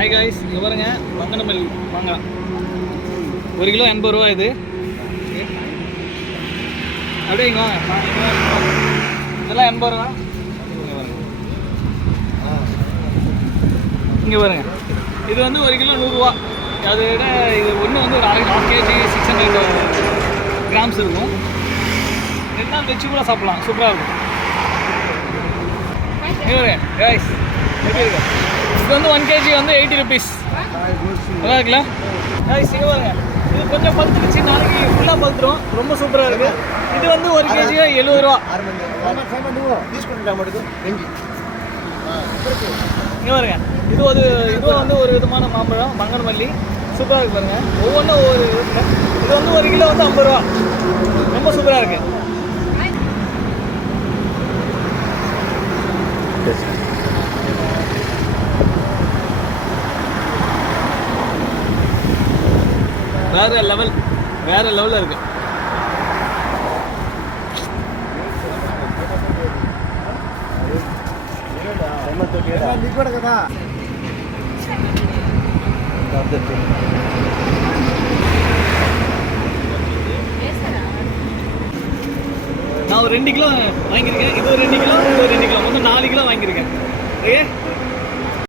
Hi guys, இங்கே பாருங்க பங்கனமல்லி மாங்காய் 1 கிலோ 80 ரூபா. இது அப்படியே இங்கே வாங்க, இதெல்லாம் 80 ரூபா. இங்கே பாருங்க, இது வந்து 1 கிலோ 100 ரூபா. அதை விட இது ஒன்று வந்து ஒரு 1/2 kg 600 கிராம்ஸ் இருக்கும். 2 நாள் வச்சு கூட சாப்பிட்லாம், சூப்பராக இருக்கும். இங்கே பாருங்க காய்ஸ், எப்படி இருக்கு? இது வந்து 1 kg வந்து 80 rupees. நல்லா இருக்குல்ல காய்ஸ்? இங்கே பாருங்க, இது கொஞ்சம் பழுத்துருச்சு, நாளைக்கு ஃபுல்லாக பழுத்துரும். ரொம்ப சூப்பராக இருக்குது. இது வந்து 1 kg 70 ரூபா. இங்கே பாருங்க, இதுவும் வந்து ஒரு விதமான மாம்பழம் பங்கனமல்லி. சூப்பராக இருக்குது பாருங்க, ஒவ்வொன்றும் ஒவ்வொரு இது வந்து 1 கிலோ வந்து 50 ரூபா. ரொம்ப சூப்பராக இருக்குது. வேற லெவலில் இருக்கு. நான் ஒரு 2 கிலோ வாங்கியிருக்கேன். இது ஒரு 2 கிலோ, இது ஒரு 2 கிலோ, மொத்தம் 4 கிலோ வாங்கியிருக்கேன். ஓகே.